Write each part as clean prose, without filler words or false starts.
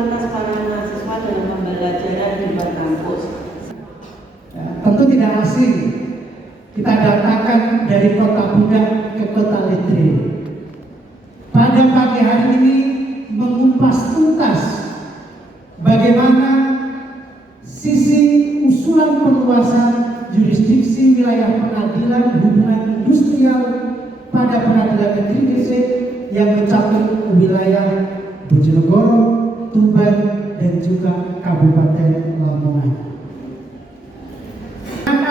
kualitas para mahasiswa dalam pembelajaran di luar kampus. Ya, tentu tidak asing kita datangkan dari kota budak ke kota letri. Pada pagi hari ini mengupas tuntas bagaimana sisi usulan perluasan jurisdiksi wilayah pengadilan hubungan industrial pada pengadilan negeri Gresik yang mencakup wilayah Bojonegoro, Tuban, dan juga Kabupaten Lamongan.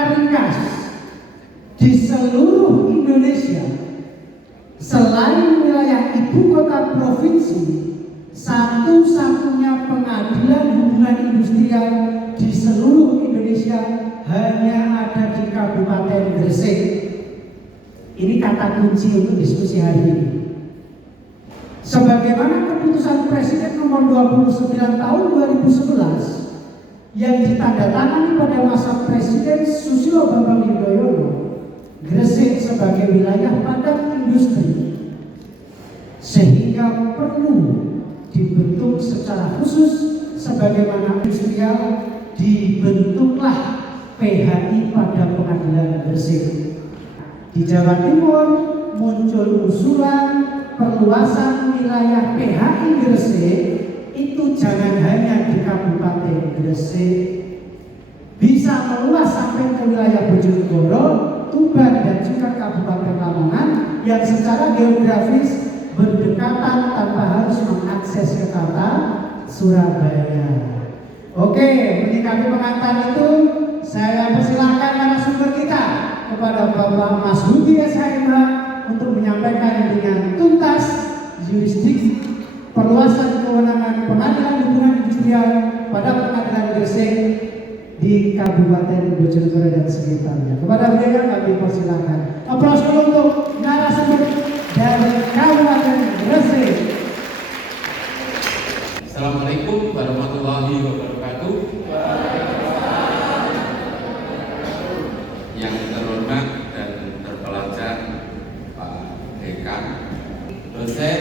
Ringkas di seluruh Indonesia selain wilayah ibu kota provinsi, satu-satunya pengadilan hubungan industrial di seluruh Indonesia hanya ada di Kabupaten Gresik. Ini kata kunci untuk diskusi hari ini. Sebagaimana keputusan Presiden nomor 29 tahun 2011 yang ditandatangani pada masa Presiden Susilo Bambang Yudhoyono, Gresik sebagai wilayah padat industri, sehingga perlu dibentuk secara khusus sebagaimana industrial, dibentuklah PHI pada Pengadilan Gresik. Di Jawa Timur muncul usulan perluasan wilayah PHI Gresik itu jangan hanya di Kabupaten Gresik, bisa meluas sampai ke wilayah Bojonegoro, Tuban, dan juga Kabupaten Lamongan yang secara geografis berdekatan tanpa harus mengakses ke kota Surabaya. Oke, menyikapi pengantar itu saya persilakan narasumber kita kepada Bapak Mas Hudi SHMH untuk menyampaikan dengan tuntas jurisdiksi perluasan kewenangan pengadilan hubungan industrial pada Pengadilan Gresik di Kabupaten Bojonegoro dan sekitarnya. Kepada beliau kami persilakan. Aplaus untuk narasumber dari Kabupaten Gresik. Assalamualaikum warahmatullahi wabarakatuh. Yang terhormat dan terpelajar Pak Dekan, dosen,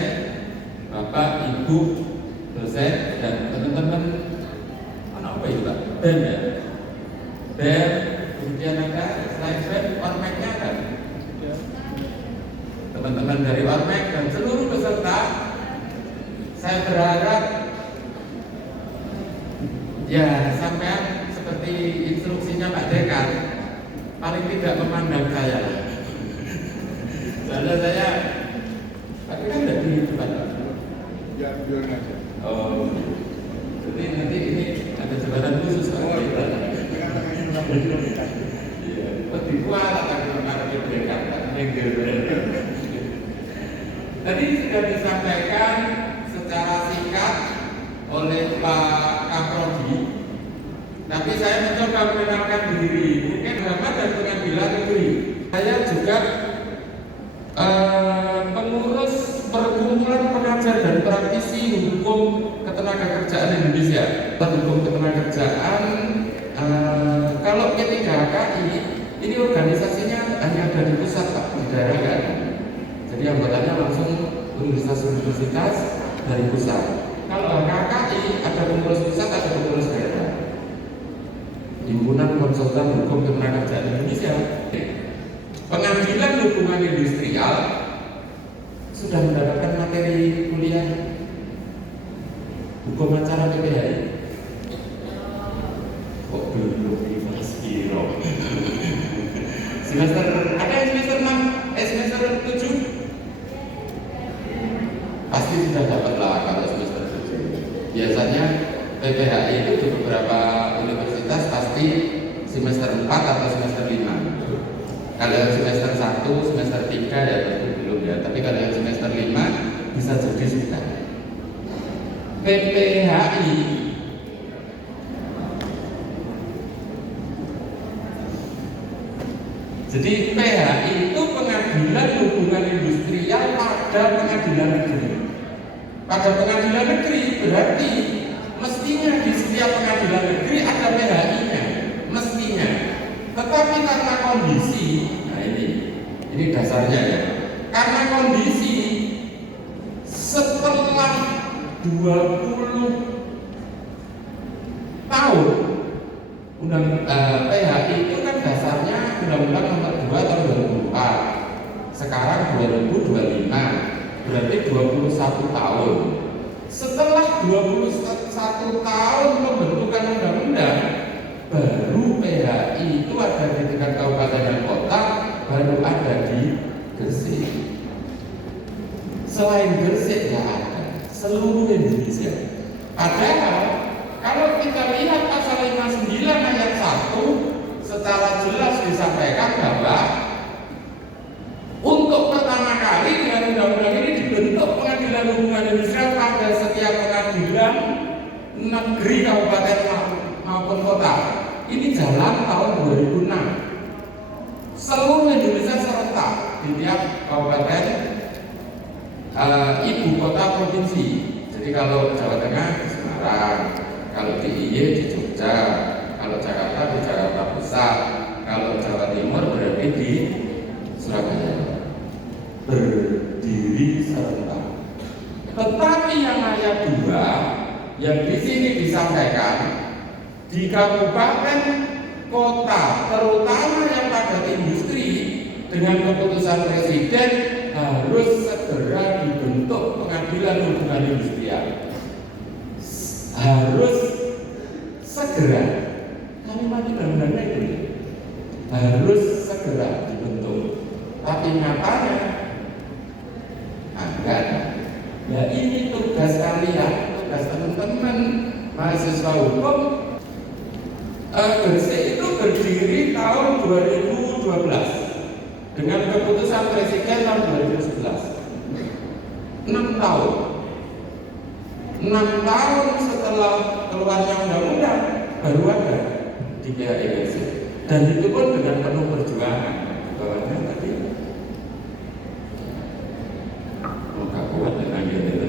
Bapak, Ibu, dosen, dan teman-teman apa itu Pak? BEM ya? BEM, kemudian ada selain BEM, Ormeknya kan? Teman-teman dari Ormek dan seluruh peserta, saya berharap ya sampai seperti instruksinya Pak Dekan, paling tidak memandang saya. Soalnya saya, tapi kan tidak di depan Pak. Ya, biar aja. Oh, jadi nanti ini ada jabatan khusus Pak. Iya, lebih kuat akan mempengaruhi mereka. Tadi sudah disampaikan secara singkat oleh Pak Kaprodi, tapi saya mencoba mengenalkan diri. Mungkin Muhammad dan Pengadilan Negeri. Saya juga pengurus perkumpulan pengajar dan praktisi hukum ketenagakerjaan Indonesia. Hukum ketenagakerjaan, kalau P3HKI ini organisasinya hanya ada di pusat Pak, di daerah nggak ada. Jadi anggotanya langsung universitas dari pusat. Kalau HKI ada pengurus pusat, ada pengurus daerah. Himpunan Konsultan Hukum Ketenagakerjaan Indonesia. Pengadilan hubungan industrial sudah mendapatkan materi kuliah hukum acara PPHI. Kok belum Mas Biro? Semester ada yang semester 6, semester 7? Pasti sudah dapat lah kalau semester 7. Biasanya PPHI itu di beberapa universitas pasti semester 4 atau semester 5. Kalau yang semester 1, semester 3 ya tentu belum ya. Tapi kalau yang semester 5 bisa jadi sudah. PPHI jadi PHI itu pengadilan hubungan industrial pada pengadilan negeri. Pada pengadilan negeri berarti mestinya di setiap pengadilan negeri ada PHI-nya, mestinya. Tetapi karena kondisi, nah ini dasarnya ya. Karena kondisi setelah 20 tahun. PHI itu kan dasarnya Undang-Undang Nomor 2 tahun 2004. Sekarang 2025, berarti 21 tahun. Setelah 21 tahun pembentukan undang-undang, baru PHI itu ada di tingkat kabupaten dan kota, baru ada di Gresik. Selain Gresik nggak ada, seluruh Indonesia. Padahal kalau kita lihat pasal 59 ayat 1 secara jelas disampaikan bahwa untuk pertama kali dengan undang-undang ini dibentuk pengadilan hubungan industrial pada setiap pengadilan negeri kabupaten maupun kota. Ini jalan tahun 2006. Seluruh Indonesia serentak di tiap kabupaten ibu kota provinsi. Jadi kalau Jawa Tengah di Semarang, kalau di DIY di Jogja, kalau Jakarta di Jakarta Pusat, kalau Jawa Timur berarti di Surabaya. Berdiri serentak. Tetapi yang ayat 2 yang di sini disampaikan di kabupaten kota, terutama yang padat industri, dengan keputusan presiden harus segera dibentuk pengadilan hubungan industrial. Harus segera. Kalimat undang-undangnya itu harus segera dibentuk. Tapi nyatanya enggak. Ya ini tugas kalian, tugas teman-teman mahasiswa hukum. Gresik itu berdiri tahun 2012 dengan keputusan presiden tahun 2011. 6 tahun. 6 tahun setelah keluarnya undang-undang baru ada di PHI Gresik. Dan itu pun dengan penuh perjuangan. Bawahnya tadi nggak kuat dengan dia itu.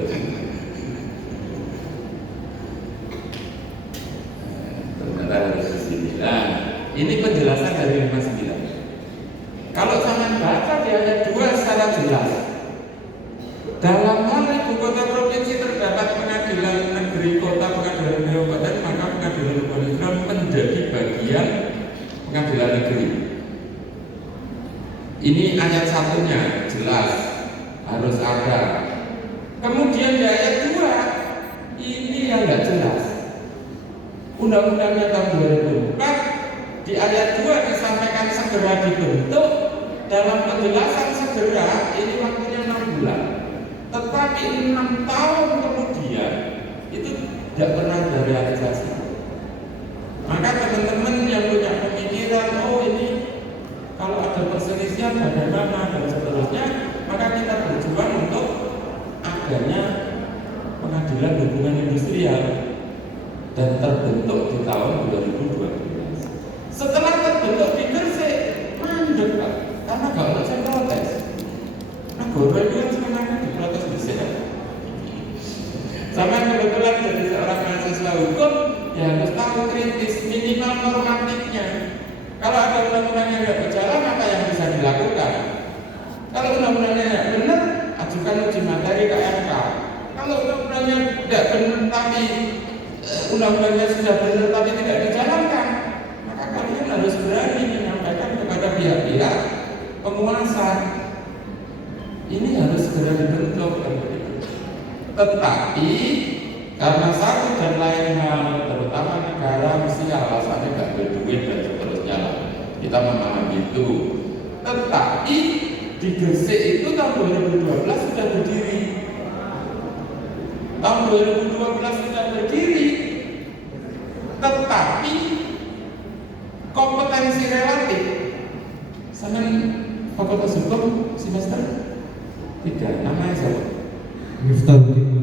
Ternyata harus di sini. Nah, ini penjelasan dari 59. Kalau jangan baca di ayat 2 secara jelas. Dalam hal ibu kota provinsi terdapat pengadilan negeri kota, pengadilan kabupaten, maka pengadilan hubungan industrial menjadi bagian pengadilan negeri. Ini ayat 1-nya jelas harus ada. Kemudian di ayat 2 ini yang nggak jelas. Undang-undangnya tahun 2004 di ayat 2 disampaikan segera dibentuk. Dalam penjelasan segera ini waktunya 6 bulan. Tetapi 6 tahun kemudian itu tidak pernah ada realisasi. Maka teman-teman yang punya pemikiran, oh ini kalau ada perselisihan bagaimana dan seterusnya, maka kita berjuang untuk adanya pengadilan hubungan industrial dan terbentuk di tahun 2012. Setelah terbentuk di Gresik, mandek Pak, karena gak ada yang protes. Nah, Goro itu kan sebenarnya diprotes di sini. Sama kebetulan jadi seorang mahasiswa hukum, ya harus tahu kritis minimal normatifnya. Kalau ada undang-undang yang tidak berjalan, apa yang bisa dilakukan? Kalau undang-undangnya tidak benar, ajukan uji materi ke MK. Kalau undang-undangnya tidak benar tapi undang-undangnya sudah benar tapi tidak dijalankan, maka kalian harus berani menyampaikan kepada pihak-pihak penguasa. Ini harus segera dibentuk. Tetapi karena satu dan lain hal, terutama negara mesti alasannya gak ada duit dan seterusnya lah. Kita memahami itu. Tetapi di Gresik itu tahun 2012 sudah berdiri. Tahun 2012 sudah berdiri. Tetapi kompetensi relatif. Sama fakultas hukum semester 3, namanya siapa? Miftahudin.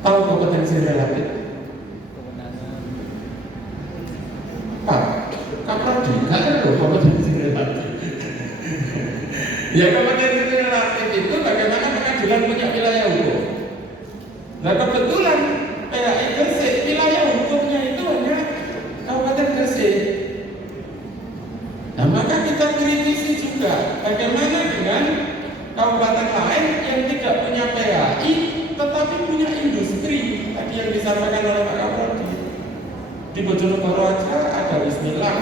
Tahu kompetensi relatif? Pak, kapan dikatakan loh kompetensi relatif? Ya kompetensi relatif itu bagaimana pengadilan punya wilayah hukum. Nah kebetulan PHI Gresik wilayah hukumnya itu hanya Kabupaten Gresik. Nah maka kita kritisi juga bagaimana dengan kabupaten lain yang tidak punya PHI tetapi punya industri tadi yang disampaikan oleh Pak Kapolri.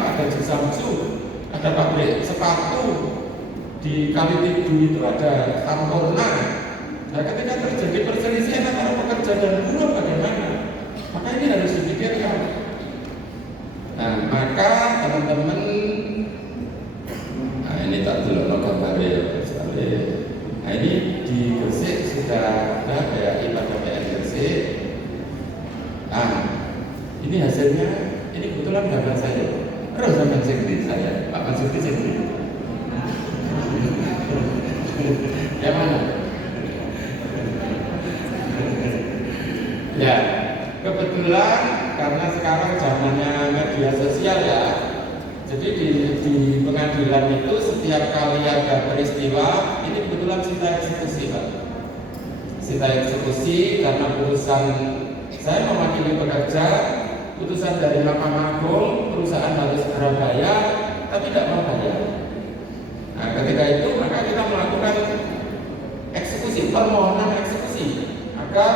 ada Jisamsu, ada pabrik sepatu di Kalitidu itu ada Sampurna. Nah, ketika terjadi perselisihan antara pekerja dan buruh bagaimana? Maka ini harus dipikirkan. Nah, maka teman-teman, nah ini tak dulu gambar ya, nah ini di Gresik sudah ada kayak pada PN Gresik. Nah, ini hasilnya, ini kebetulan gambar saya. Terus sama Sekdi saya, Pak Masuki Sekdi. Yang mana? Ya, kebetulan karena sekarang zamannya media sosial ya, jadi di pengadilan itu setiap kali ada peristiwa, ini kebetulan sita eksekusi Pak. Sita eksekusi karena putusan, saya mewakili pekerja, putusan dari Mahkamah Agung, perusahaan harus segera bayar, tapi tidak mau bayar. Nah, ketika itu maka kita melakukan eksekusi, permohonan eksekusi agar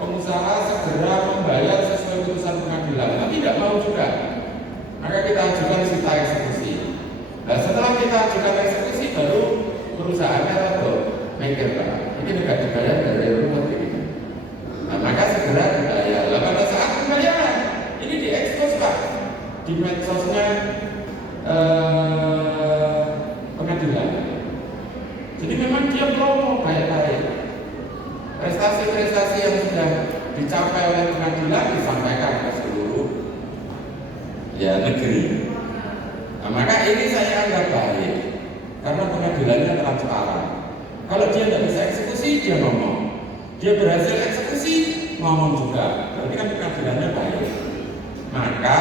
pengusaha segera membayar sesuai putusan pengadilan, tapi tidak mau juga. Maka kita ajukan sita eksekusi. Nah, setelah kita ajukan eksekusi, baru perusahaannya atau mikir Pak, ini tidak dibayar dari rumah ini. Nah, maka segera dibayar. Nah, pada saat pembayaran, ini diekspos Pak di medsosnya pengadilan. Jadi memang dia promo baik-baik. Prestasi-prestasi yang sudah dicapai oleh pengadilan disampaikan ke seluruh ya negeri. Nah, maka ini saya anggap baik karena pengadilannya transparan. Kalau dia tidak bisa eksekusi, dia ngomong. Dia berhasil eksekusi, ngomong juga. Berarti kan pengadilannya baik. Maka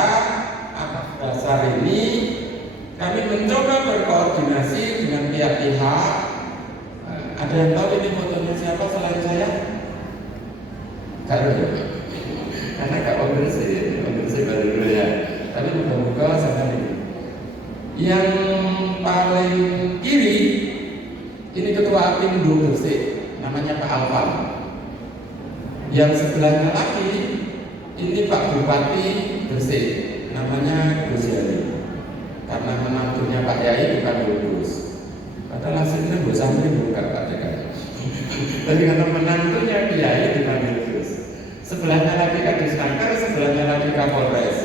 atas dasar ini kami mencoba berkoordinasi dengan pihak-pihak. Ada yang tahu ini fotonya siapa selain saya? Gak ada. Karena gak konversi baru dulu ya. Tapi muka-muka sama ini. Yang paling kiri ini ketua Apindo Gresik, namanya Pak Alfam. Yang sebelahnya lagi ini Pak Bupati Gresik, namanya Gus Yani. Karena menantunya Pak Yai bukan lulus. Padahal hasilnya gue sampai bukan Pak DKI. Tapi karena menantunya Kiai dipanggil Gus. Sebelahnya lagi Kadis Naker, sebelahnya lagi Kapolres.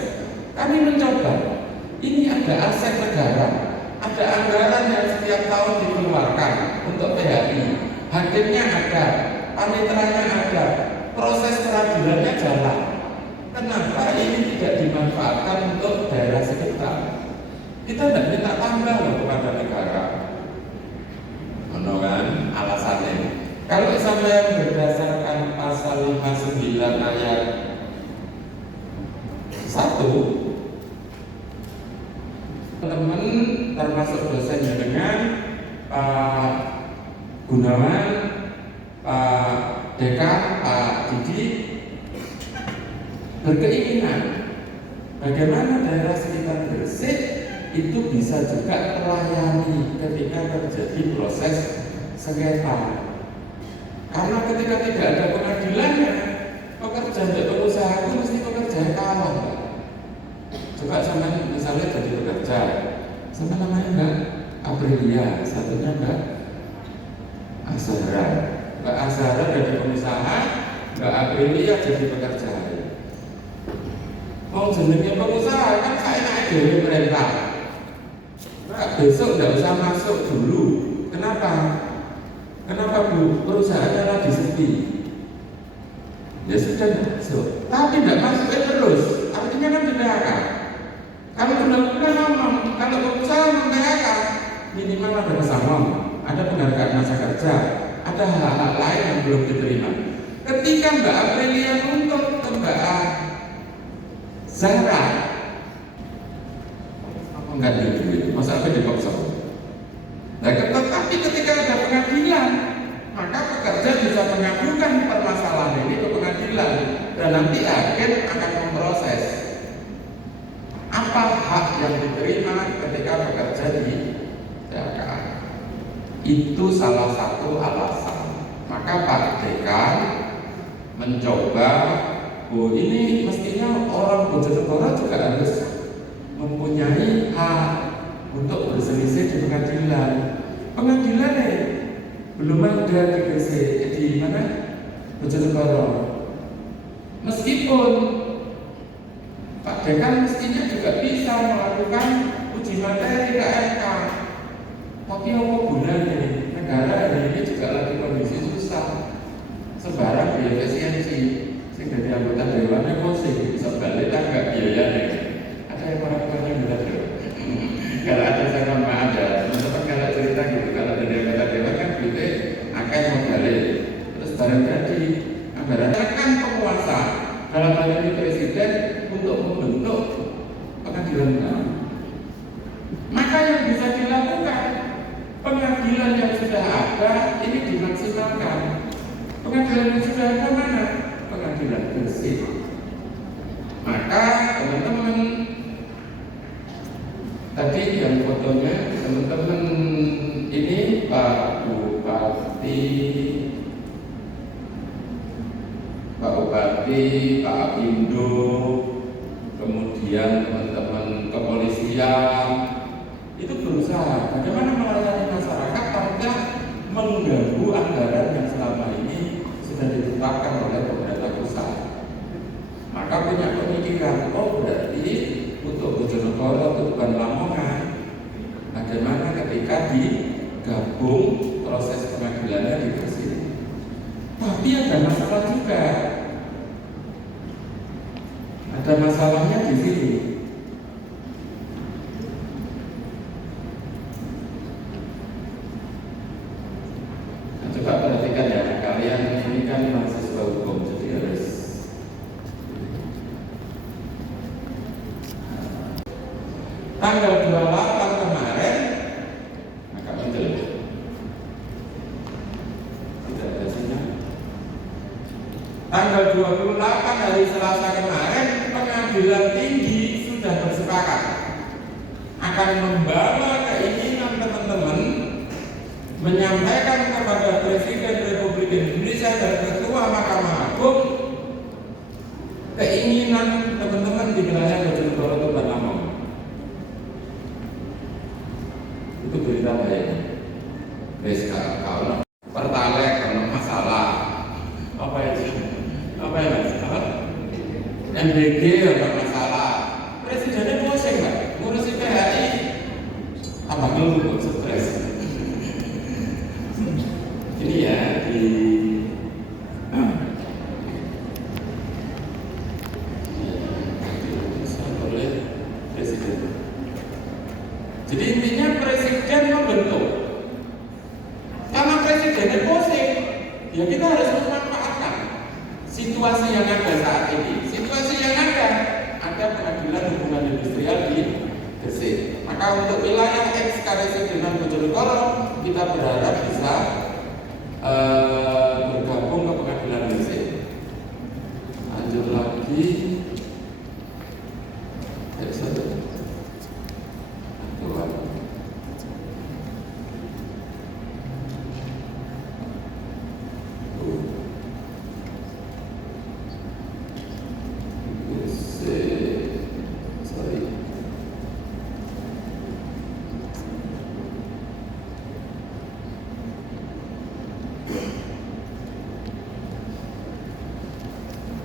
Kami mencoba, ini ada aset negara, ada anggaran yang setiap tahun dikeluarkan untuk PHI. Hakimnya ada, paniteranya ada, proses peradilannya jalan. Kenapa ini tidak dimanfaatkan untuk daerah sekitar? Kita tidak minta tambah loh kepada negara. Kan alasannya. Kalau sampai berdasarkan pasal 59 ayat 1, teman-teman termasuk dosen dengan Pak Gunawan, Pak Dekan, Pak Didi berkeinginan bagaimana daerah sekitar Gresik itu bisa juga melayani ketika terjadi proses sengketa. Karena ketika tidak ada pengadilannya, pekerja dan pengusaha itu mesti pekerja yang kalah. Coba sama misalnya jadi pekerja, sama namanya Mbak Aprilia, satunya Mbak Azhara. Mbak Azhara dari pengusaha, Mbak Aprilia jadi pekerja. Mau jenengnya pengusaha kan saya naik dari perintah. Besok tidak usah masuk dulu. Kenapa? Kenapa Bu? Perusahaannya lagi sepi. Ya sudah masuk. Tapi tidak masuk terus. Artinya kan tidak. Kalau undang-undang ngomong, kalau pengusaha membayar minimal ada pesangon, ada penghargaan masa kerja, ada hal-hal lain yang belum diterima. Ketika Mbak Aprilia nuntut ke Mbak Zahra, enggak ada duit, masa apa dipaksa? Nah, tetapi ketika ada pengadilan, maka pekerja bisa mengajukan permasalahan ini ke pengadilan dan nanti hakim akan memproses apa hak yang diterima ketika bekerja di PHK. Itu salah satu alasan. Maka Pak Dekan mencoba, oh ini mestinya orang Bojonegoro juga harus mempunyai hak untuk berselisih di pengadilan. Pengadilan belum ada di Gresik, di mana? Bojonegoro. Meskipun Pak Dekan mestinya juga bisa melakukan uji materi ke MK, tapi apa gunanya? Negara hari ini juga lagi kondisi susah, sebarang biaya efisiensi, sehingga dari anggota dewan emosi bisa balik tangga biayanya. Ada yang orang-orang yang benar dong. Kalau ada saya maaf ya, teman-teman kalau cerita gitu, kalau dari anggota dewan kan duitnya akan mau balik, terus barang jadi anggaran kan penguasa dalam hal ini presiden untuk membentuk pengadilan HAM. Maka yang bisa dilakukan, pengadilan yang sudah ada ini dimaksimalkan. Pengadilan yang sudah ada mana? Pengadilan Gresik. Maka teman-teman tadi yang fotonya teman-teman ini Pak Bupati, Pak Apindo, kemudian teman-teman kepolisian itu berusaha bagaimana melayani masyarakat tanpa mengganggu anggaran yang selama ini sudah ditetapkan oleh pemerintah pusat. Maka punya pemikiran, oh berarti untuk Bojonegoro itu bukan Lamongan. Bagaimana ketika digabung proses pengadilannya di Gresik? Tapi ada masalah juga. Ada masalahnya di sini. Nah, coba perhatikan ya, kalian ini kan mahasiswa hukum, jadi harus tanggal 28 kemarin, agak penting. Tidak ada sinyal. Tanggal 28 hari Selasa kemarin, Pengadilan Tinggi sudah bersepakat akan membawa keinginan teman-teman menyampaikan kepada Presiden Republik Indonesia dan Ketua Mahkamah Agung keinginan teman-teman di wilayah Bojonegoro itu Lamongan. Itu berita baik. Kalau Pertalek kalau masalah apa itu? Apa ya mas? Apa? MBG ada masalah. Presidennya pusing nggak? Ngurusi PHI apa ngeluh stres? Ini ya di oleh presiden. Jadi intinya presiden membentuk. Karena presidennya pusing, ya kita harus memanfaatkan situasi yang ada saat ini. Situasi yang ada pengadilan hubungan industrial di Gresik. Maka untuk wilayah ex-Karesidenan Bojonegoro kita berharap bisa bergabung ke pengadilan Gresik. Lanjut lagi.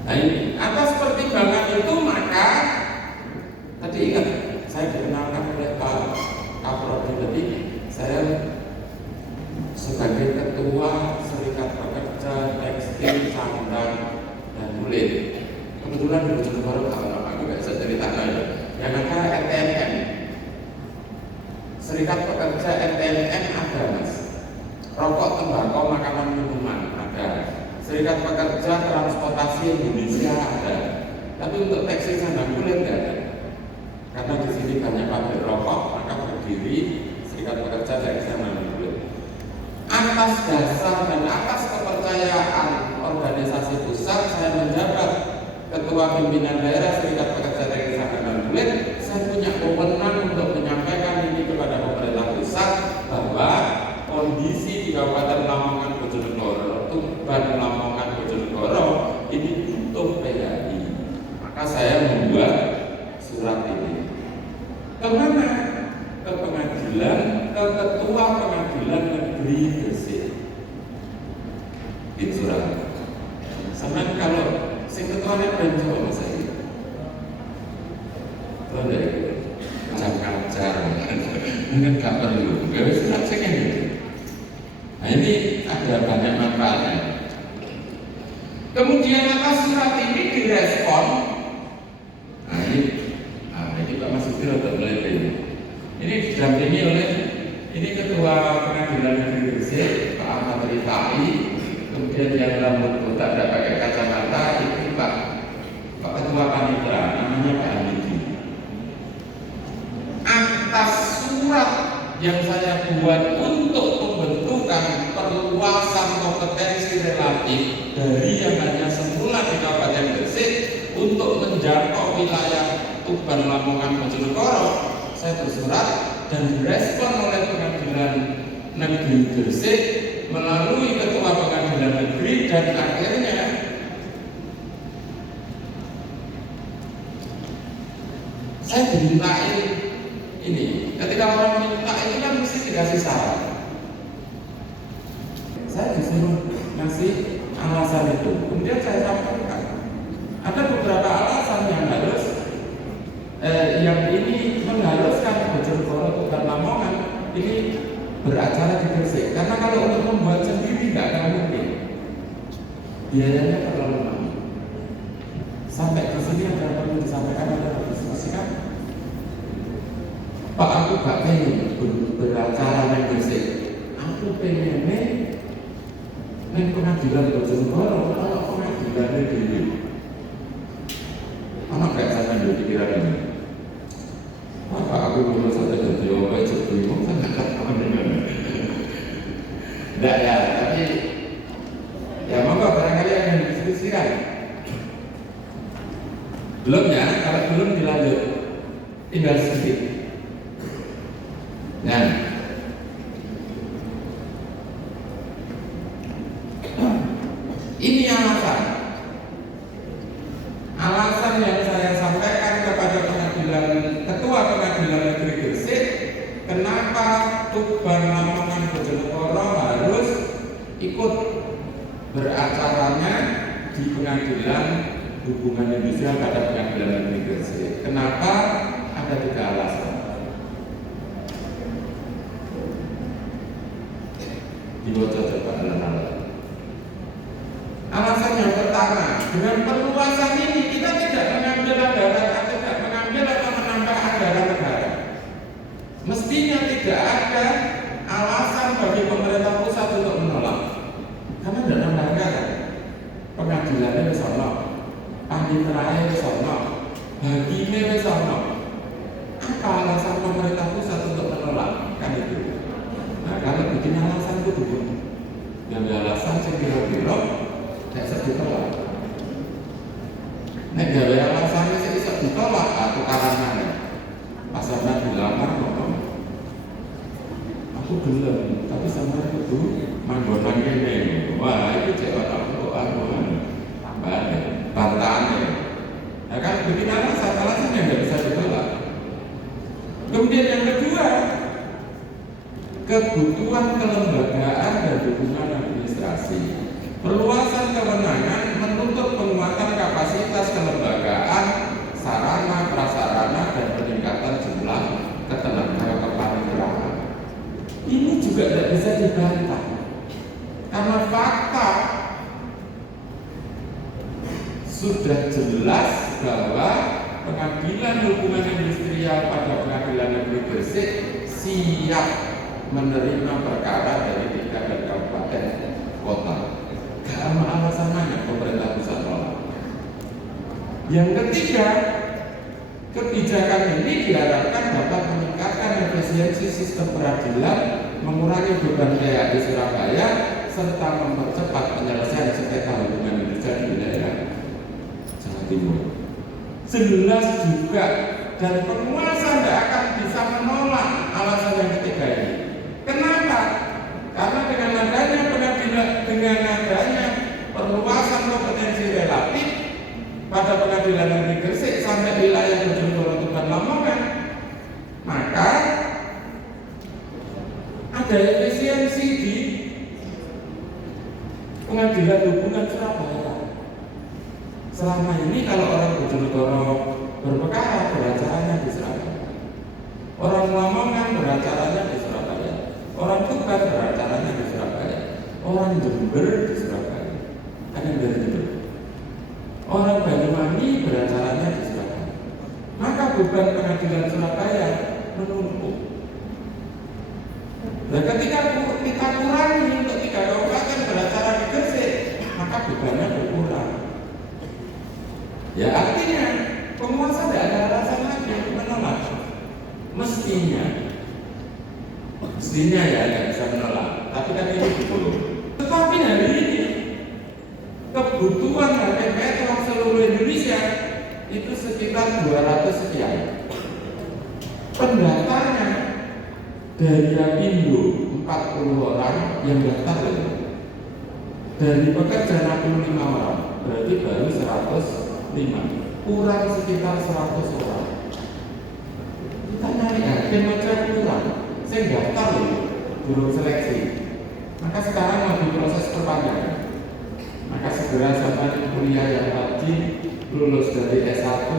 Nah ini, atas pertimbangan itu maka tadi ingat saya dikenalkan oleh Pak Kapolri tadi, saya sebagai ketua Serikat Pekerja Tekstil, Sandang dan Kulit. Kebetulan di Bojonegoro aku nggak bisa ceritakan ya. Yang ada RTMM, Serikat Pekerja RTMM ada mas. Rokok, tembakau, makanan, minuman ada. Serikat Pekerja Transportasi Indonesia ada, tapi untuk tekstil sandang kulit tidak ada. Karena di sini banyak pabrik rokok, maka berdiri Serikat Pekerja Tekstil Sandang Kulit. Atas dasar dan atas kepercayaan organisasi pusat, saya menjabat Ketua Pimpinan Daerah Serikat Pekerja Tekstil Sandang Kulit. Saya punya wewenang untuk menyampaikan ini kepada pemerintah pusat bahwa kondisi di Kabupaten Lamongan Bojonegoro, Tuban Lamongan Bojonegoro ini butuh PHI. Maka saya membuat surat ini. pengadilan ke Ketua Pengadilan Negeri Gresik. Itu surat. Sama kalau sing ketuanya Benjo Mas saya. Boleh kacar-kacar, mungkin gak perlu. Gak bisa surat sing ini. Nah ini ada banyak manfaatnya. Kemudian atas surat ini direspon. Nah ini Pak Mas Sudiro atau melebih. Ini didampingi oleh ini Ketua Pengadilan Negeri Gresik, Pak Ahmad Rifai. Kemudian yang rambut botak tidak pakai kacamata itu Pak Ketua Panitra, namanya Pak Hamidi. Atas surat yang saya buat untuk pembentukan perluasan kompetensi relatif dari yang hanya semula di Kabupaten Gresik untuk menjangkau wilayah Tuban, Lamongan, Bojonegoro, saya bersurat dan direspon oleh Pengadilan Negeri Gresik melalui Ketua Pengadilan Negeri dan akhirnya saya dimintain ini. Ketika orang minta itu kan mesti dikasih saran. Saya disuruh ngasih alasan itu. Kemudian saya sampaikan ada beberapa alasan yang harus yang ini mengharuskan Bojonegoro, Tuban, Lamongan ini beracara di Gresik. Karena kalau untuk membuat sendiri nggak akan mungkin. Biayanya terlalu mahal. Sampai ke sini ada perlu disampaikan oleh diskusikan. Pak, aku gak pengen beracara di Gresik. Aku pengen neng pengadilan Bojonegoro, kalau pengadilannya dulu. Anak kayak saya ambil pikiran ini. Apa aku lulus saja jadi apa itu bingung saya nggak tahu dengan. Tidak ya, tapi ya monggo barangkali yang didiskusikan. Belum ya, kalau belum dilanjut tinggal sedikit. Nah, ini alasan yang saya sampaikan kepada Ketua Pengadilan Negeri Gresik, kenapa Tuban, Lamongan, Bojonegoro harus ikut beracaranya di Pengadilan Hubungan Industrial pada Pengadilan Negeri Gresik. Kenapa? Ada 3 alasan. Dibaca coba alat-alat. Alasan yang pertama, dengan perluasan ini kita tidak mengambil atau menambah anggaran negara. Mestinya tidak ada alasan bagi pemerintah pusat untuk menolak, karena tidak nambah anggaran. Pengadilannya wis ono, paniterae wis ono, hakime wis ono. Apa alasan pemerintah pusat untuk menolak? Kan itu. Nah, kalau bikin alasan itu dulu, yang alasan yang kira-kira tidak bisa ditolak. Nek gawe alasannya sih bisa ditolak atau karangan. Pasarnya dilamar kok. Aku gelem, tapi sampai itu manggonan kene. Wah, itu cewek aku tambahan bantahannya. Nah, kan bikin alasan yang tidak bisa ditolak. Kemudian yang kedua, kebutuhan kelembagaan dan dukungan administrasi. Perluasan kewenangan menuntut penguatan kapasitas kelembagaan, sarana, prasarana, dan peningkatan jumlah ketenaga kepaniteraan. Ini juga tidak bisa dibantah, karena fakta sudah jelas bahwa Pengadilan Hubungan Industrial pada Pengadilan Negeri Gresik siap menerima perkara dari tingkat dan kabupaten kota. Gak ada alasan mana pemerintah pusat nolak. Yang ketiga, kebijakan ini diharapkan dapat meningkatkan efisiensi sistem peradilan, mengurangi beban PHD Surabaya, serta mempercepat penyelesaian sengketa hubungan industrial di wilayah Jawa Timur. Jelas juga, dan penguasa tidak akan bisa menolak alasan yang ketiga ini. Kenapa? Karena dengan adanya perluasan kompetensi relatif pada Pengadilan Negeri Gresik sampai wilayah Bojonegoro, Tuban, Lamongan, maka ada efisiensi di pengadilan hubungan Surabaya. Selama ini kalau orang Bojonegoro berperkara beracaranya di Surabaya, orang Lamongan beracaranya di Surabaya, orang Tuban beracaranya di Surabaya, orang Jember di Surabaya, kan yang dari Jember, orang Banyuwangi beracaranya di Surabaya. Maka beban pengadilan Surabaya menumpuk. Nah, ketika kita kurangi untuk 3 kabupaten beracara di Gresik, maka bebannya berkurang. Ya artinya penguasa tidak ada alasan lagi untuk menolak. Mestinya ya nggak bisa menolak. Tapi kan ini belum. Tetapi hari ini kebutuhan harga petrol seluruh Indonesia itu sekitar 200 sekian. Pendaftarnya dari Apindo 40 orang yang daftar lagi. Dari pekerja 65 orang, berarti baru 105, kurang sekitar 100 orang. Kita nyari agen aja kurang, saya daftar loh, belum seleksi. Maka sekarang mau diproses perpanjangan. Maka segera sampai kuliah yang tadi lulus dari S1,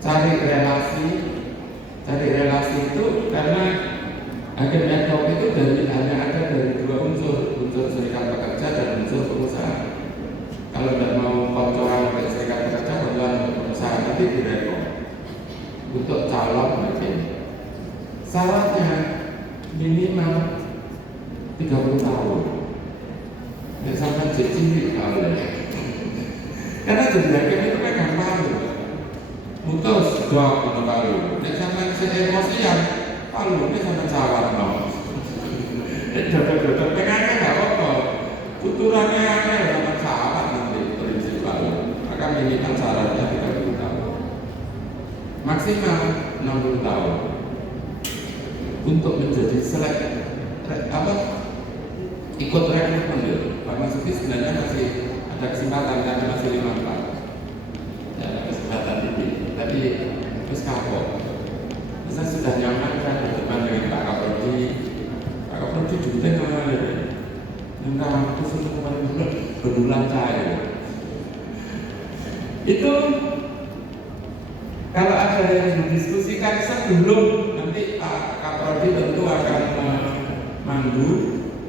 cari relasi itu karena agen network itu hanya ada dari 2 unsur serikat pekerja dan unsur pengusaha. Kalau tidak mau koncoran oleh serikat pekerja, koncoran oleh pengusaha, nanti direkom untuk calon mungkin. Syaratnya minimal 30 tahun. Tidak sampai cilik kalau karena jadi hakim itu pegang palu, mutus dua puluh palu. Tidak sampai emosian, palu ini sampai cawat no. Jodoh-jodoh pengennya nggak apa-apa, tuturannya sama cawat nanti prinsip palu. Maka minimal syaratnya 30 tahun, maksimal 60 tahun untuk menjadi ikut rekrutmen ya. Farmasi sebenarnya masih ada kesempatan karena masih 54 ya, ada kesempatan tinggi, tapi terus kapok. Saya sudah nyaman kan berteman dengan Pak Kapolri juga nggak ada yang kampus itu kemarin berbulan cair. Itu kalau ada yang didiskusikan sebelum nanti Pak Kapolri tentu akan memandu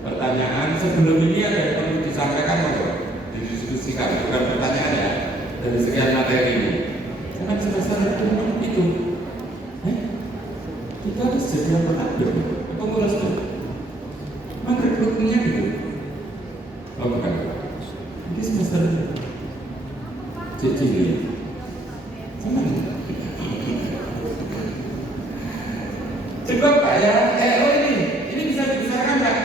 pertanyaan. Sebelum ini ada yang perlu disampaikan atau didiskusikan, bukan pertanyaan ya, dari sekian materi ini. Jangan sebesar itu. Kita harus jadi yang mengatur, pengurus itu. Rekrutmennya gitu. Oh bukan. Ini sebesar cici. Jangan. Coba Pak ya, ini bisa dibesarkan nggak?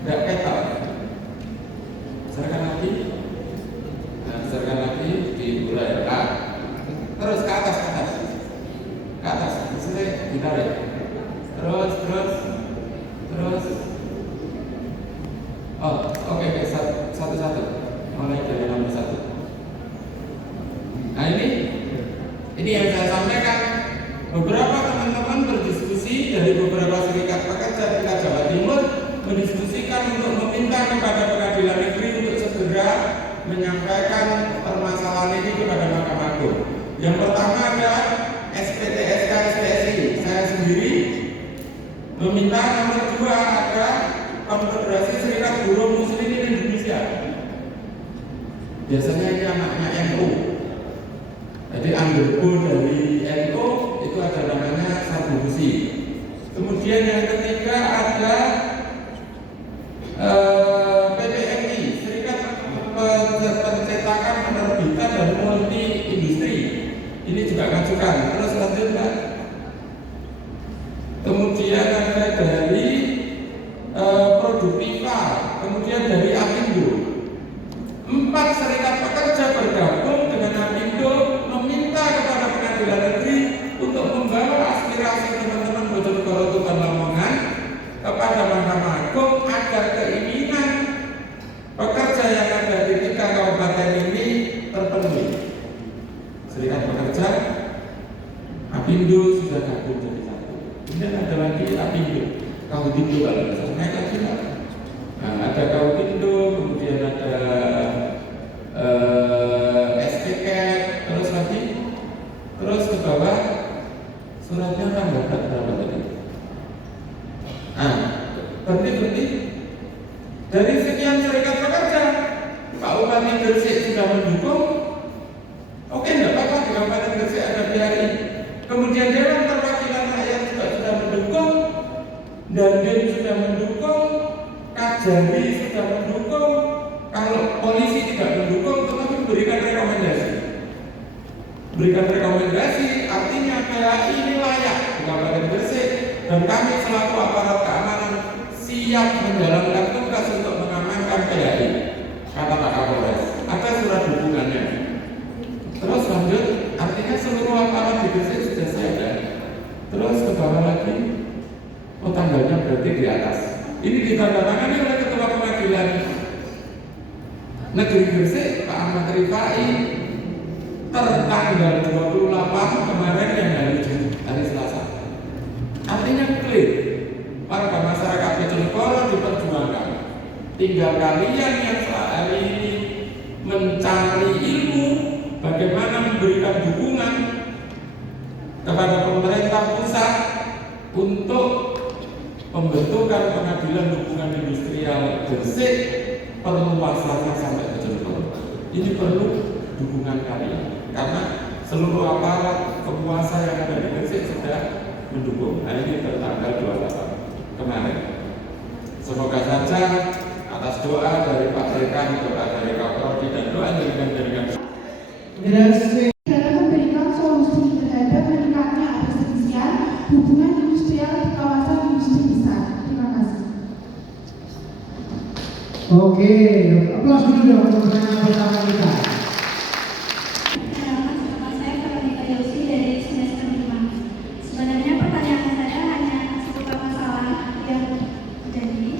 Nggak ketok. Besarkan lagi. Nah, besarkan lagi di urai A. Terus ke atas. Ke atas. Sini ditarik. Terus. Oh, oke, satu-satu. Mulai dari nomor 1. Nah ini yang saya sampaikan. Beberapa teman-teman berdiskusi dari beberapa serikat pekerja di Jawa Timur mendiskusikan untuk meminta kepada pengadilan negeri untuk segera menyampaikan permasalahan ini kepada Mahkamah Agung. Yang pertama adalah SPTSK SPSI. Saya sendiri meminta nomor 2 ada Konfederasi Serikat Buruh Muslimin Indonesia. Biasanya ini anaknya NU. Jadi undergo dari NU itu ada namanya Sabu Besi. Kemudian yang ketiga ada PPMI, Serikat Pencetakan, Penerbitan dan Multi Industri. Ini juga ngajukan. Terus lanjut Pak. Kemudian ada dari Produktiva, kemudian dari Apindo. 4 serikat pekerja bergabung dengan Apindo meminta kepada pengadilan negeri untuk membawa aspirasi teman-teman Bojonegoro Tuban Lamongan kepada Mahkamah Agung agar keinginan pekerja yang ada di 3 kabupaten ini terpenuhi. Serikat pekerja Apindo sudah gabung jadi satu. Kemudian ada lagi Apindo, Kaupindo kalau nggak salah, naik lagi lah. Nah, ada Kaupindo, kemudian ada SPK, terus lagi, terus ke bawah suratnya tanggal berapa tadi? Berhenti. Dari sekian serikat pekerja, Pak Bupati Gresik sudah mendukung. Oke, enggak apa-apa di Kabupaten Gresik ada PRI. Kemudian Dewan Perwakilan Rakyat juga sudah mendukung, Dandim sudah mendukung, Kajari sudah mendukung. Kalau polisi tidak mendukung, tetapi berikan rekomendasi, artinya PRI ini layak di Kabupaten Gresik, dan kami selaku aparat keamanan siap menjalankan tugas untuk mengamankan PRI, kata Pak Kapolres. Ada surat dukungannya. Terus lanjut, artinya seluruh aparat di Gresik sudah siap. Terus ke bawah lagi, tanggalnya berarti di atas. Ini ditandatangani oleh Ketua Pengadilan Negeri Gresik, Pak Ahmad Rifai, tertanggal 28 kemarin yang hari Selasa. Artinya clear, warga masyarakat Bojonegoro diperjuangkan. Tinggal kalian yang hari ini mencari ilmu bagaimana memberikan dukungan kepada pemerintah pusat untuk pembentukan pengadilan hubungan industrial Gresik perluasannya sampai Bojonegoro. Ini perlu dukungan kalian karena seluruh aparat penguasa yang ada di Gresik sudah mendukung. Nah, ini tertanggal 28 kemarin. Semoga saja atas doa dari Pak Rekan, doa dari Kapolri, dan doa dari Gresik. Dalam memberikan solusi terhadap meningkatnya perselisihan hubungan industrial di kawasan industri besar. Terima kasih. Oke, aplaus dulu dong untuk pertanyaan pertama kita. Nama saya Veronica Yosi dari semester 5. Sebenarnya pertanyaan saya hanya seputar masalah yang terjadi.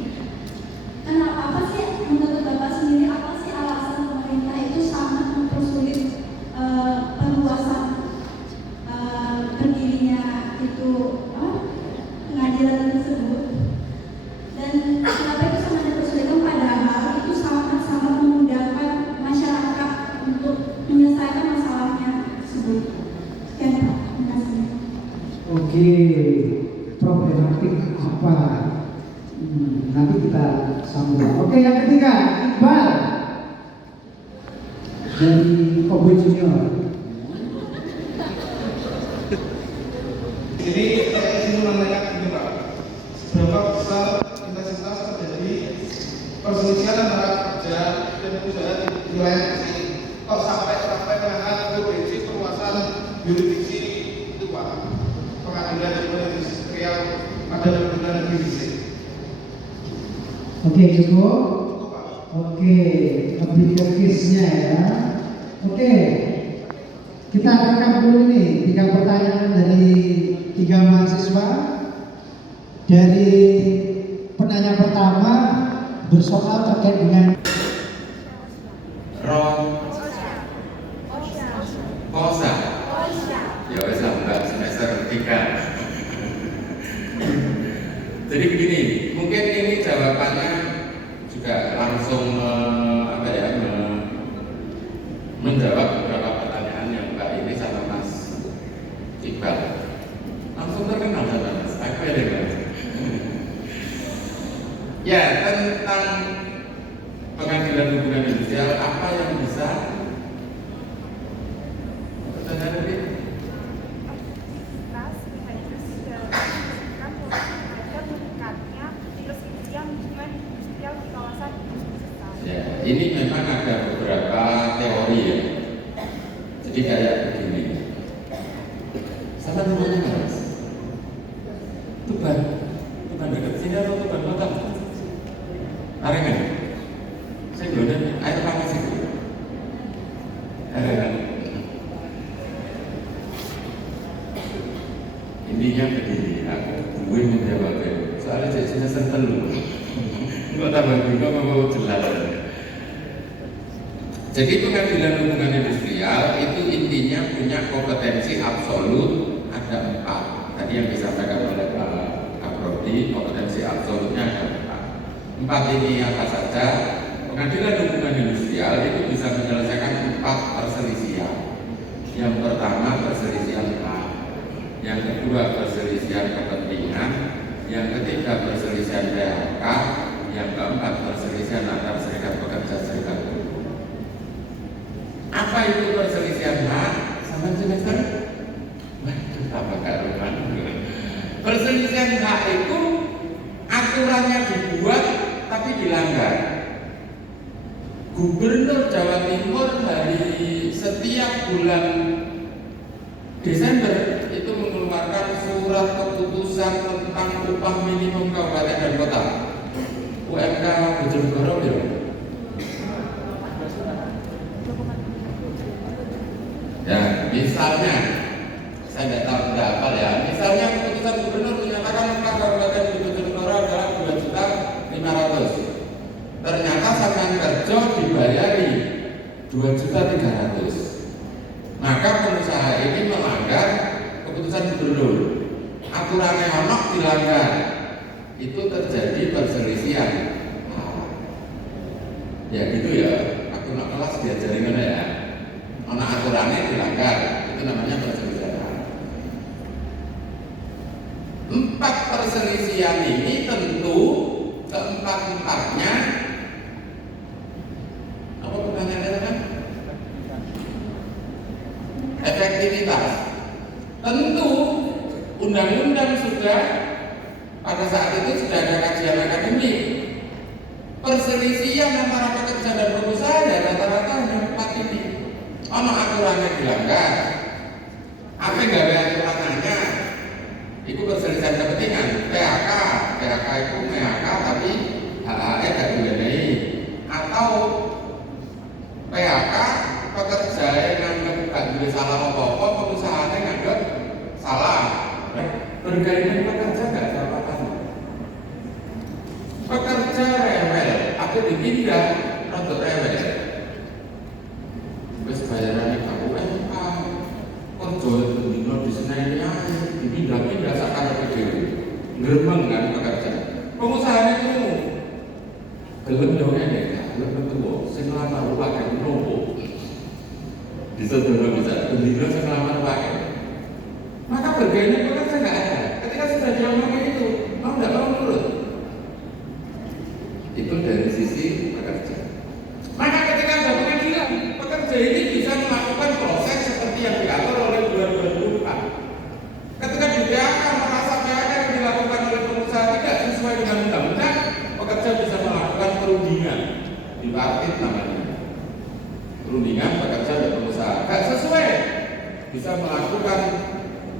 Apa sih menurut Bapak sendiri, apa sih alasan pemerintah itu sangat mempersulit perluasan berdirinya itu pengadilan tersebut? Dan kenapa itu sangat dipersulit, padahal itu sangat-sangat memudahkan masyarakat untuk menyelesaikan masalahnya tersebut? Sekian Pak, terima kasih. Oke, problematik apa? Nanti kita sambung. Oke, yang ketiga, Iqbal dari Kobe Junior. Jadi saya ingin menanyakan ini Pak, seberapa besar intensitas terjadi perselisihan antara kerja dan usaha di wilayah ini? Kok sampai mengangkat kode perluasan jurisdiksi itu Pak, pengadilan industrial pada pengadilan negeri Gresik. Oke, cukup. Oke, lebih ke case-nya ya. Oke, kita rekap dulu nih 3 pertanyaan dari 3 mahasiswa. Dari penanya pertama bersoal terkait dengan Kosa. Ya wes lah, semester 3. Jadi begini, mungkin ini jawabannya juga langsung menjawab beberapa pertanyaan yang Mbak ini sama Mas Iqbal. Langsung terkenal sama Mas. Aku ya deh. Ya, tentang pengadilan hubungan industrial, apa yang bisa pertanyaan tadi? Ya, ini memang ada beberapa teori ya. Jadi kayak begini. Sama namanya Mas? Tuban dekat sini atau Tuban kota? Arengan. Saya belum air panas itu. Intinya begini, aku gue menjawabnya. Soalnya saya sentel dulu. Kok tambah bingung mau jelas. Jadi pengadilan hubungan industrial itu intinya punya kompetensi absolut ada 4. Tadi yang disampaikan oleh Pak tadi kompetensi absolutnya ada 4. 4 ini apa saja? Pengadilan hubungan industrial itu bisa menyelesaikan 4 perselisihan. Yang pertama perselisihan hak, yang kedua perselisihan kepentingan, yang ketiga perselisihan PHK, yang keempat perselisihan antar serikat pekerja serikat buruh. Apa itu perselisihan hak? Sampai semester? Waduh, apa karuan? Perselisihan hak itu aturannya dibuat tapi dilanggar. Gubernur Jawa Timur dari setiap bulan Desember itu mengeluarkan surat keputusan tentang upah minimum kabupaten dan kota UMK Bojonegoro ya. Ya, misalnya saya nggak tahu tidak apa ya. Misalnya keputusan gubernur menyatakan upah kabupaten Bojonegoro adalah 2.500.000. Ternyata sampean kerja dibayari 2.300.000. Maka pengusaha ini melanggar keputusan gubernur. Aturannya anak dilanggar. Itu terjadi perselisihan. Ya gitu ya. Aku nak kelas diajarin mana ya. Anak aturannya dilanggar. Itu namanya perselisihan. 4 perselisihan ini tentu keempat-empatnya apa pertanyaannya kan? Efektivitas. Tentu undang-undang sudah pada saat itu sudah ada kajian akademik. Perselisihan antara pekerja dan pengusaha ya rata-rata hanya 4 ini. Ono aturannya dilanggar. Apa nggak ada aturannya? Itu perselisihan kepentingan. PHK itu PHK tapi HHE tidak diwenehi. Atau PHK pekerja yang nganggep gak duwe salah apa-apa, pengusaha nganggep salah. Bergaining pekerja gak ada apa-apa. Pekerja rewel, aku dipindah untuk rewel. Wis bayarannya gak UMK, kerja dino di Senayan ae, dipindah-pindah sakare dhewe. Ngremeng kan pekerja. Pengusaha itu gelem yo ngene, gelem metu sing lamar wae nopo. Bisa bendino sing lamar wae. Maka bergaining pekerja enggak ada. Ketika sudah diomongin itu, mau enggak mau nurut. Itu dari sisi pekerja. Maka ketika ada pengadilan, pekerja ini bisa melakukan proses seperti yang diatur oleh 2024. Ketika di PHK merasa PHK yang dilakukan oleh pengusaha tidak sesuai dengan undang-undang, pekerja bisa melakukan perundingan di partit namanya. Perundingan pekerja dan pengusaha tidak sesuai, bisa melakukan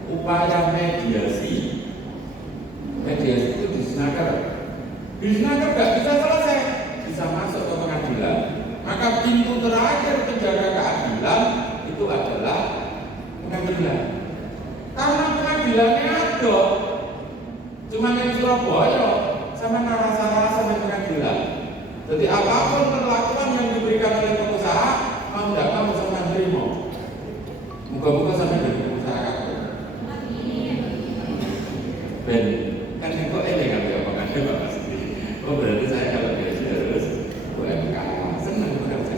upaya mediasi. Mediasi itu di Senaker. Di Senaker tidak bisa selesai, bisa masuk ke pengadilan. Maka pintu terakhir penjaga keadilan itu adalah pengadilan. Karena pengadilannya ada, cuma yang Surabaya sama narasa-narasa di pengadilan. Jadi apapun perlakuan yang diberikan oleh pengusaha, mau tidak mau sama terima. Muka-muka sampai dari pengusaha aku. Ben, kan yang kok ini kan ya pengadilan Pak Mas. Oh berarti saya kalau gaji harus UMK, senang bekerja.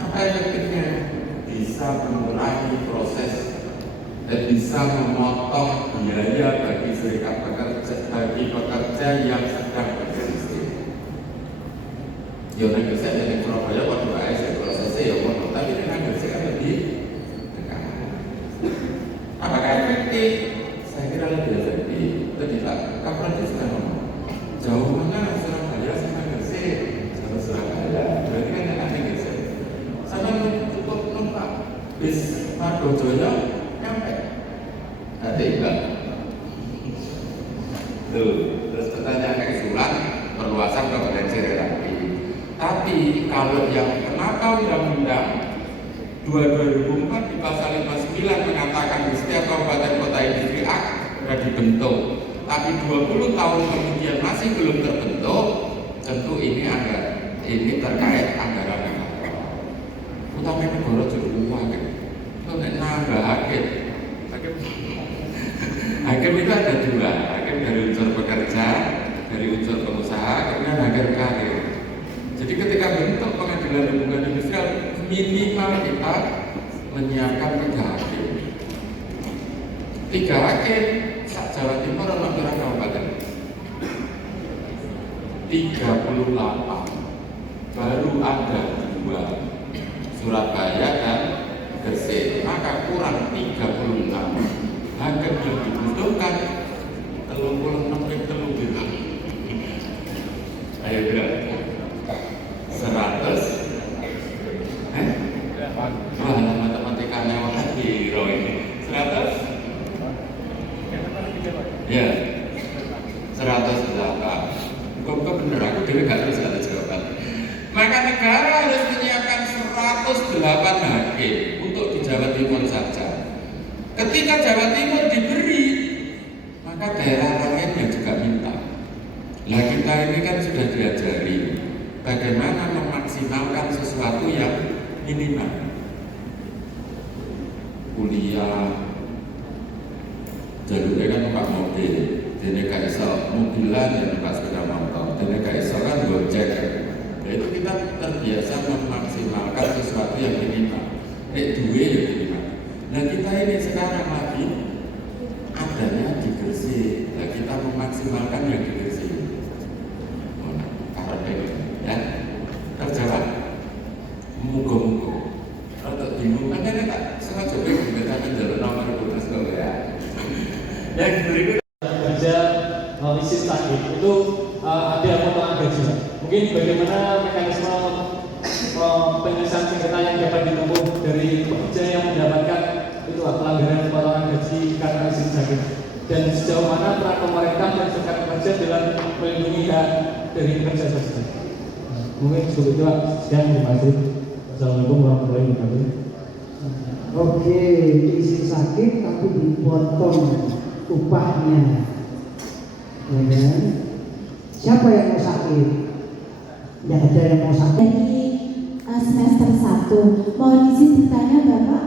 Apa efektifnya? Bisa mengurangi proses dan bisa memotong biaya bagi serikat pekerja, bagi pekerja yang sedang berselisih. Yo nek saya dari Surabaya waktu saya prosesnya ya potong, tapi dengan bersih kan lebih dekat. Apakah efektif? Saya kira lebih efektif. Ketika kapan dia sudah ngomong jauh mana Surabaya sama Gresik, jauh Surabaya, berarti kan yang ada Gresik. Sama cukup numpak bis Margojoyo nyampe. Ada enggak? Tuh, terus pertanyaan keusulan perluasan kompetensi relatif. Tapi kalau yang kenapa undang-undang 2004 di pasal 59 mengatakan di setiap kabupaten kota industri sudah dibentuk, tapi 20 tahun kemudian masih belum terbentuk, tentu ini terkait anggaran negara. Utama negara jadi uang kan, itu nambah hakim itu 3 hakim sak Jawa Timur ana pirang kabupaten? 38. Baru ada 2, Surabaya dan Gresik, maka kurang 36. Hakim yang dibutuhkan 36 gitu. Ayo berapa? 100. Wah, matematikanya orang hero ini. 100? Ya, 108. Kok bener aku dulu gak terus ada jawaban. Maka negara harus menyiapkan 108 hakim untuk di Jawa Timur saja. Ketika Jawa Timur diberi, maka daerah lainnya juga minta. Nah, kita ini kan sudah diajari bagaimana memaksimalkan sesuatu yang minimal. Kuliah, jalurnya kan numpak mobil, jadi gak iso mobilan ya numpak sepeda motor, jadi gak iso kan gojek. Nah, itu kita terbiasa memaksimalkan sesuatu yang minimal. Duit ya minimal. Nah, kita ini sekarang lagi adanya di Gresik. Nah, kita memaksimalkan yang di Gresik. Karena ya terjawab. Mugo-mugo. Untuk bingung kan tak sengaja bingung kita menjalur nomor bonus kok ya. Yang berikut kerja izin sakit itu ada potongan gaji. Mungkin bagaimana mekanisme penyelesaian sengketa yang dapat ditempuh dari pekerja yang mendapatkan itu pelanggaran potongan gaji karena izin sakit, dan sejauh mana peran pemerintah dan serikat pekerja dalam melindungi hak dari pekerja tersebut. Mungkin cukup itu sekian, terima kasih. Assalamualaikum warahmatullahi wabarakatuh. Oke, izin sakit tapi dipotong upahnya, ya kan? Siapa yang mau sakit? Tidak ada yang mau sakit. Dari semester 1, mohon izin bertanya Bapak,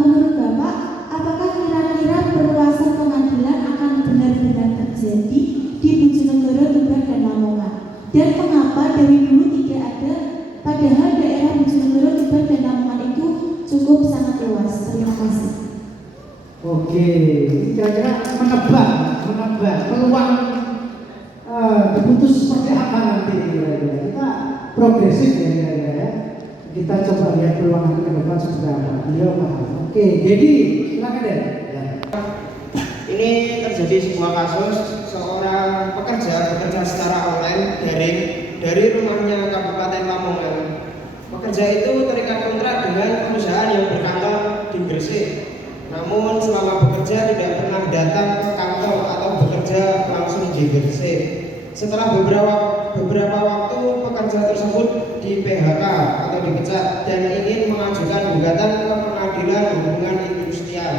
menurut Bapak, apakah kira-kira perluasan pengadilan akan benar-benar terjadi di Bojonegoro, Tuban, dan Lamongan? Dan mengapa dari dulu tidak ada, padahal daerah Bojonegoro, Tuban, dan Lamongan itu cukup sangat luas? Terima kasih. Oke, kira-kira menebak peluang diputus seperti apa nanti kira-kira. Kita progresif ya kira-kira ya. Kita coba lihat peluang ke depan seperti apa. Beliau paham. Oke, jadi silakan deh. Ya. Ini terjadi sebuah kasus seorang pekerja bekerja secara online dari rumahnya Kabupaten Lamongan. Pekerja itu terikat kontrak dengan perusahaan yang berkantor di Gresik. Namun selama bekerja tidak pernah datang ke kantor atau bekerja langsung di Gresik. Setelah beberapa waktu pekerja tersebut di PHK atau dipecat dan ingin mengajukan gugatan ke Pengadilan Hubungan Industrial.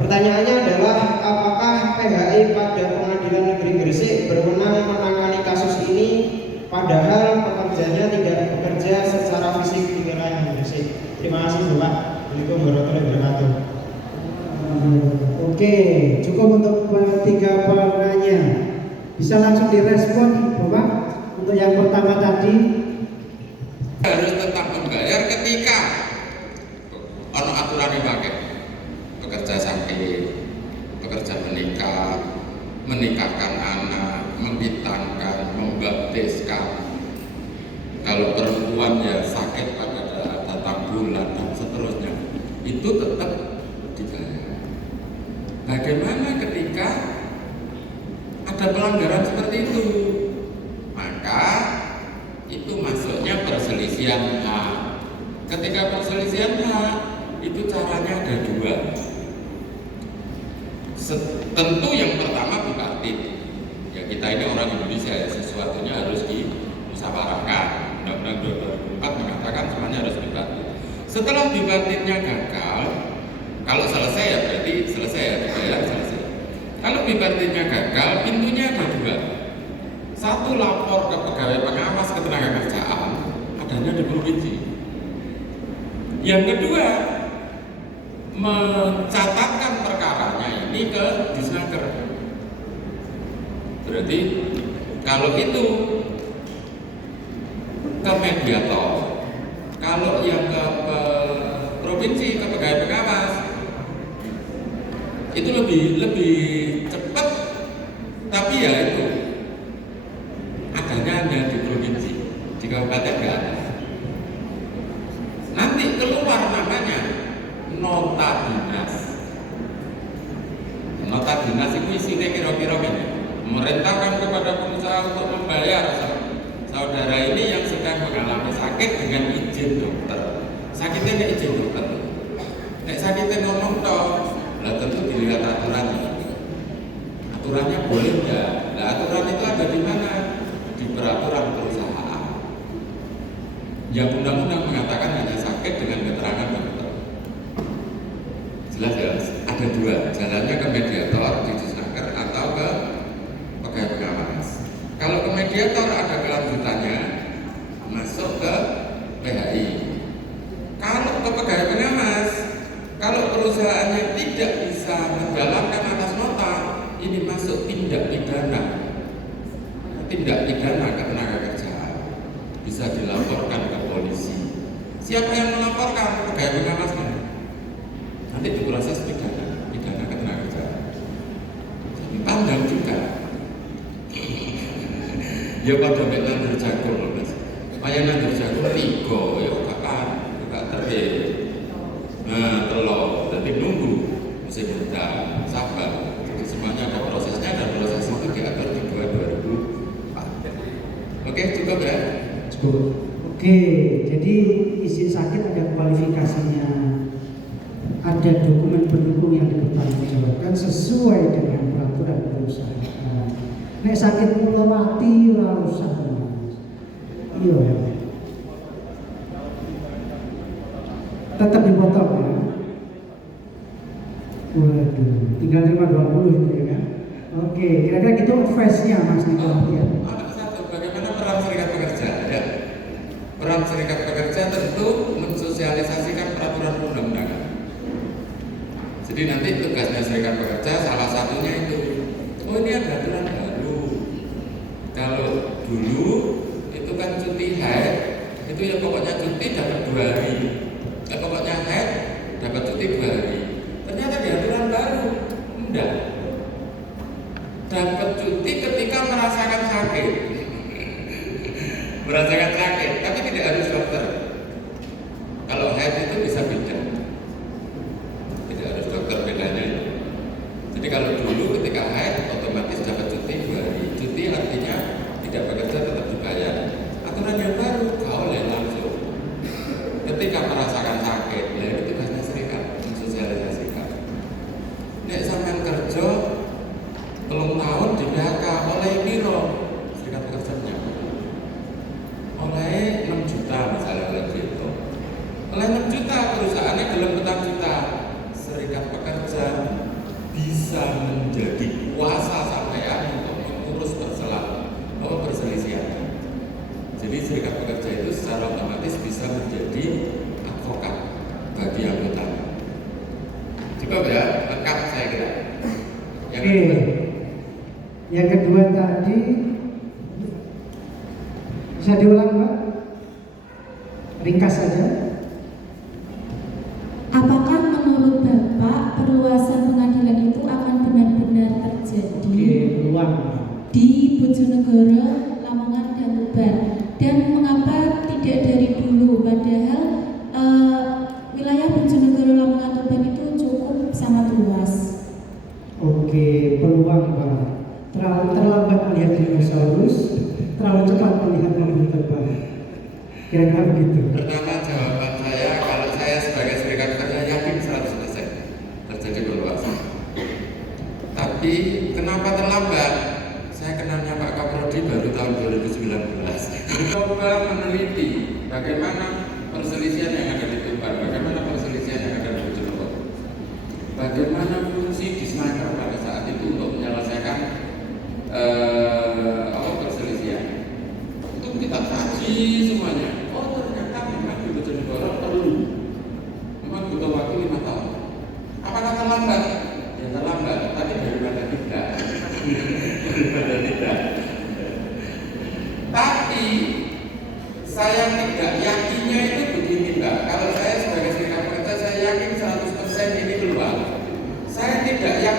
Pertanyaannya adalah apakah PHI pada Pengadilan Negeri Gresik berwenang menangani kasus ini padahal pekerjanya tidak bekerja secara fisik di wilayah Gresik. Terima kasih Bapak. Assalamualaikum warahmatullahi wabarakatuh. Oke, cukup untuk 3 penanya. Bisa langsung direspon Bapak untuk yang pertama tadi. Harus tetap membayar ketika ono aturan dipakai. Pekerja sakit, pekerja menikah, menikahkan anak, membitangkan, membaptiskan. Kalau perempuan ya sakit pada datang bulan dan seterusnya, itu tetap dibayar. Bagaimana ketika ada pelanggaran seperti itu? Maka itu masuknya perselisihan hak. Ketika perselisihan hak, itu caranya ada 2. Tentu yang pertama bipartit. Ya kita ini orang Indonesia, sesuatunya harus dimusyawarahkan. Undang-Undang 2004 mengatakan semuanya harus bipartit. Setelah bipartitnya gagal, kalau selesai ya berarti selesai ya, dibayar selesai. Kalau bipartitnya gagal, pintunya ada 2. Satu, lapor ke pegawai pengawas ketenagakerjaan, adanya di provinsi. Yang kedua, mencatatkan perkaranya ini ke Disnaker. Berarti kalau itu ke mediator, kalau yang ke provinsi, ke pegawai pengawas, itu lebih cepat, tapi ya itu adanya hanya di provinsi, di kabupaten nggak ada. Nanti keluar namanya nota dinas. Nota dinas itu isinya kira-kira ini, memerintahkan kepada pengusaha untuk membayar saudara ini yang sedang mengalami sakit dengan izin dokter. Sakitnya nggak izin dokter. Nek sakitnya ngomong toh, lah tentu dilihat aturannya. Aturannya boleh nggak? Nah, aturan itu ada di mana? Di peraturan perusahaan. Yang undang-undang mengatakan hanya sakit dengan keterangan dokter. Jelas ya? Ada dua, jalannya ke mediator di Disnaker atau ke pegawai pengawas. Kalau ke mediator ada kelanjutannya, masuk ke PHI. Kalau ke pegawai pengawas, kalau perusahaannya tidak bisa menjalankan atas nota, ini masuk tindak pidana. Tindak pidana ketenagakerjaan bisa dilaporkan ke polisi. Siapa yang melaporkan? Pegawai pengawasnya. Nanti diproses pidana ketenagakerjaan. Pandang juga. Ya pada nandur jagung, Mas. Supaya nandur jagung tiga, ya bukan terik. Nah, telur, nanti nunggu musim hujan, sabar. Jadi semuanya ada prosesnya dan proses itu diatur di 2004. Oke, cukup ya? Cukup. Oke, jadi izin sakit ada kualifikasinya, ada dokumen pendukung yang dipertanggungjawabkan sesuai dengan peraturan perusahaan. Nek sakit mulawati ora usah. Iya ya. Tetap dipotong ya. Waduh, tinggal terima 20 itu ya kan. Oke, kira-kira gitu advice-nya Mas Niko. Ya. Ada satu, bagaimana peran serikat pekerja ya. Peran serikat pekerja tentu mensosialisasikan peraturan undang-undangan. Jadi nanti tugasnya serikat pekerja salah satunya itu, oh ini ada aturan baru. Kalau dulu itu kan cuti haid, itu ya pokoknya cuti dapat 2 hari. Pokoknya haid dapat cuti 2 hari. Ternyata di aturan baru enggak. Dapat cuti ketika merasakan sakit. Merasakan sakit, tapi tidak harus dokter. Kalau haid itu bisa beda. Tidak harus dokter bedanya. Jadi kalau dulu ketika haid otomatis dapat cuti 2 hari. Cuti artinya tidak bekerja tetap dibayar. Aturan yang baru gak oleh langsung. Ketika merasakan sakit, ya itu tugasnya serikat mensosialisasikan. Nek sampean kerja 3 tahun di PHK oleh piro? Serikat pekerjanya oleh 6 juta misalnya oleh gitu. Oleh 6 juta perusahaannya dalam petang juta. Serikat pekerja bisa menjadi kuasa sampean untuk mengurus perselisihan. Jadi serikat pekerja itu secara otomatis bisa menjadi advokat bagi anggota. Cukup ya, lengkap saya kira. Yang kedua tadi bisa diulang Pak? Ringkas saja. Apakah menurut Bapak perluasan pengadilan itu akan benar-benar terjadi di Bojonegoro, Lamongan, dan Tuban? Dan mengapa tidak dari dulu? Padahal wilayah Bojonegoro, Lamongan, Tuban itu cukup sangat luas. Oke, peluang Pak. Terlalu terlambat melihat dinosaurus, terlalu cepat melihat mobil terbang. Kira-kira begitu. Pertama jawaban saya, kalau saya sebagai serikat pekerja yakin 100% terjadi perluasan. Tapi kenapa terlambat? Saya kenalnya Pak Kapolri baru tahun 2019. Coba meneliti bagaimana perselisihan yang ada di Tuban, bagaimana perselisihan yang ada di Bojonegoro, bagaimana fungsi Disnaker pada saat itu untuk menyelesaikan perselisihan. Itu kita kaji semuanya. Oh ternyata memang di Bojonegoro perlu, memang butuh waktu 5 tahun. Apakah terlambat? Ya terlambat, tapi daripada tidak. Daripada tidak. Tapi saya tidak yakinnya itu begini Mbak. Kalau saya sebagai serikat pekerja saya yakin 100% ini keluar. Saya tidak yakin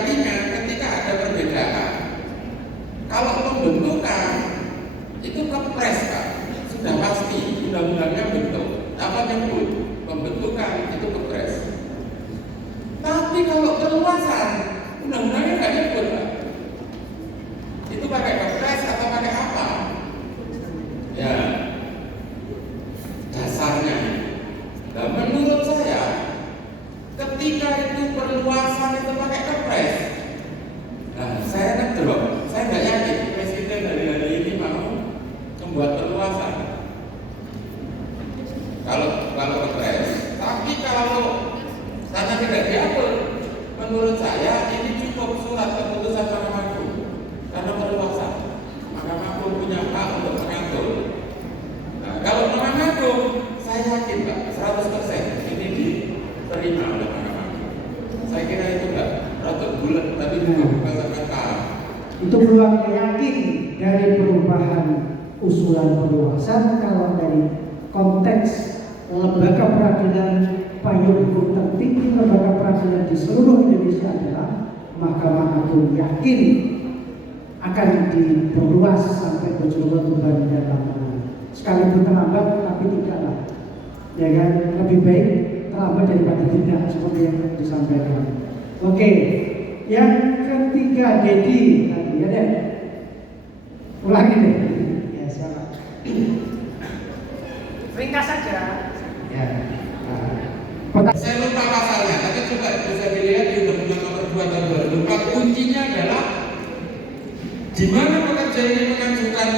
Menurut saya ini cukup surat keputusan Mahkamah Agung karena perluasan. Mahkamah Agung punya hak untuk mengatur. Nah, kalau Mahkamah Agung, saya yakin Pak, 100% ini diterima oleh Mahkamah Agung. Saya kira itu enggak rotok bulat, tapi juga bukan sangat paham. Itu peluang yakin dari perubahan usulan perluasan. Kalau dari konteks lembaga peradilan payung hukum tertinggi, lembaga peradilan di seluruh Indonesia adalah Mahkamah Agung, yakin akan diperluas sampai Bojonegoro, Tuban dan Lamongan. Sekalipun terlambat, tapi tidaklah, ya kan, lebih baik terlambat daripada tidak, seperti yang disampaikan. Oke, yang ketiga Dedi tadi, ya deh, ulangi deh. Ya siapa? Ringkas saja. Ya. Saya lupa pasalnya, tapi coba bisa dilihat di Undang-Undang Nomor 2 Tahun 2004. Kuncinya adalah di mana pekerja ini mengajukan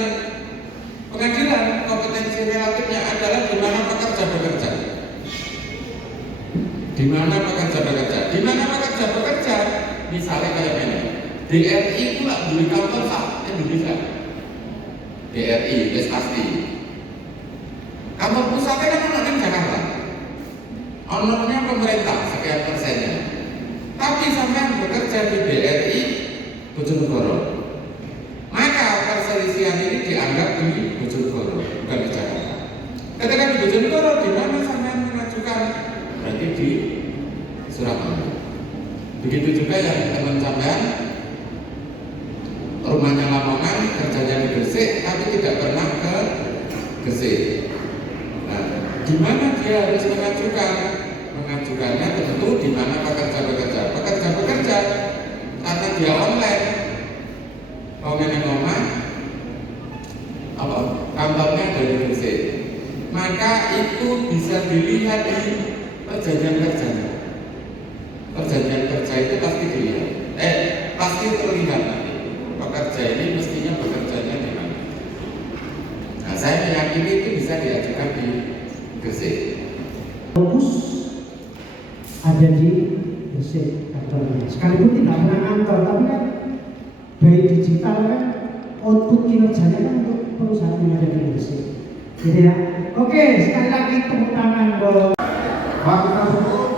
pengadilan, kompetensi relatifnya adalah di mana pekerja bekerja. Di mana pekerja bekerja? Di mana pekerja bekerja? Misalnya kayak ini, DRI itu lah beli kantor sah Indonesia. DRI, wis pasti. Kantor pusatnya kan ada di Jakarta. Honornya pemerintah sekian persennya. Tapi sampai bekerja di BRI Bojonegoro, maka perselisihan ini dianggap di Bojonegoro, bukan di Jakarta. Ketika di Bojonegoro, di mana sampai mengajukan? Berarti di Surabaya. Begitu juga yang teman sampean rumahnya Lamongan, kerjanya di Gresik, tapi tidak pernah ke Gresik. Nah, di mana dia harus mengajukannya tentu di mana pekerja bekerja karena dia online, kantornya dari Gresik, maka itu bisa dilihat di perjanjian kerjanya. Perjanjian kerja itu pasti dilihat, pasti terlihat pekerja ini mestinya bekerjanya di mana. Nah, saya meyakini itu bisa diajukan di Gresik. Fokus ada di Gresik kantornya. Sekalipun tidak pernah kantor, tapi kan bayi digital kan output kinerjanya kan untuk perusahaan yang ada di Gresik. Jadi ya, oke, sekali lagi tepuk tangan buat Mahkamah Agung